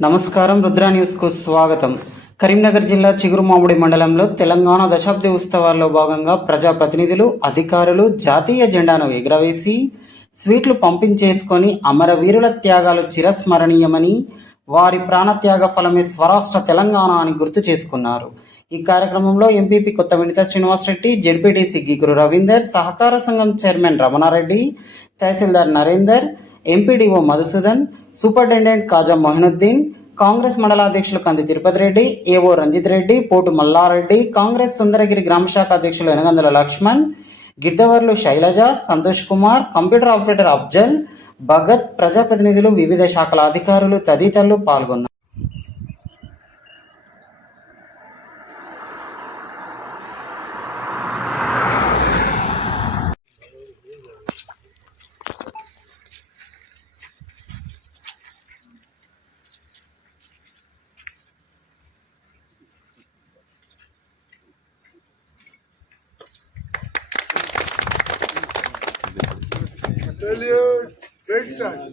నమస్కారం రుద్రా న్యూస్కు స్వాగతం. కరీంనగర్ జిల్లా చిగురుమామిడి మండలంలో తెలంగాణ దశాబ్ది ఉత్సవాల్లో భాగంగా ప్రజాప్రతినిధులు అధికారులు జాతీయ జెండాను ఎగురవేసి స్వీట్లు పంపించేసుకొని అమరవీరుల త్యాగాలు చిరస్మరణీయమని వారి ప్రాణత్యాగ ఫలమే స్వరాష్ట్ర తెలంగాణ అని గుర్తు చేసుకున్నారు. ఈ కార్యక్రమంలో ఎంపీపీ కొత్త వినిత శ్రీనివాసరెడ్డి జెడ్పీటీసీ గిగురు రవీందర్ సహకార సంఘం chairman Ramanareddy tahsildar Narender MPDO Madhusudan superintendent Khaja Mohinuddin Congress మండలాధ్యక్షులు Kandi Tirupati Reddy ఏవో రంజిత్ రెడ్డి పోటు మల్లారెడ్డి కాంగ్రెస్ సుందరగిరి గ్రామ శాఖ అధ్యక్షులు ఎనగందుల లక్ష్మణ్ గిద్దవర్లు శైలజ సంతోష్ కుమార్ కంప్యూటర్ ఆపరేటర్ అఫ్జల్ భగత్ ప్రజాప్రతినిధులు వివిధ శాఖల అధికారులు తదితరులు పాల్గొన్నారు. Salute. Great start.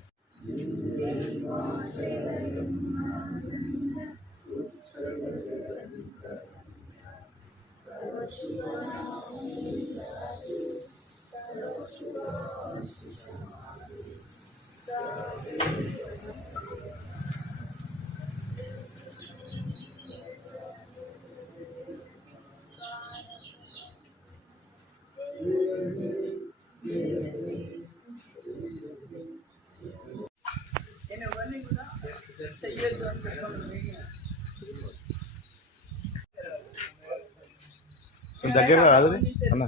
దగ్గర రాదు అన్న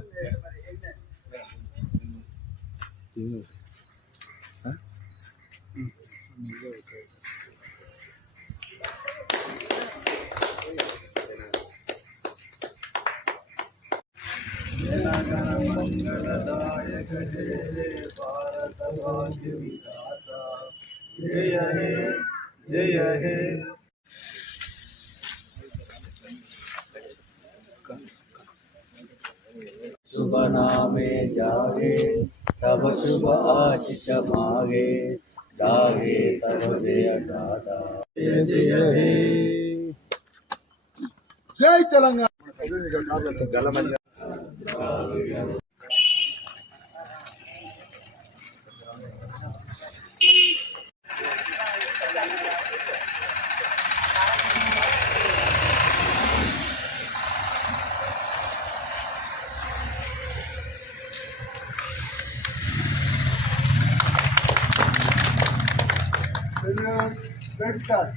మంగళదాయక జయ భారత వాసి జయ హే जय हे। शुभ नामे जागे तब शुभ आशिष मागे दागे तब जय दादा जय हे जय तेलंगाना। your bedside.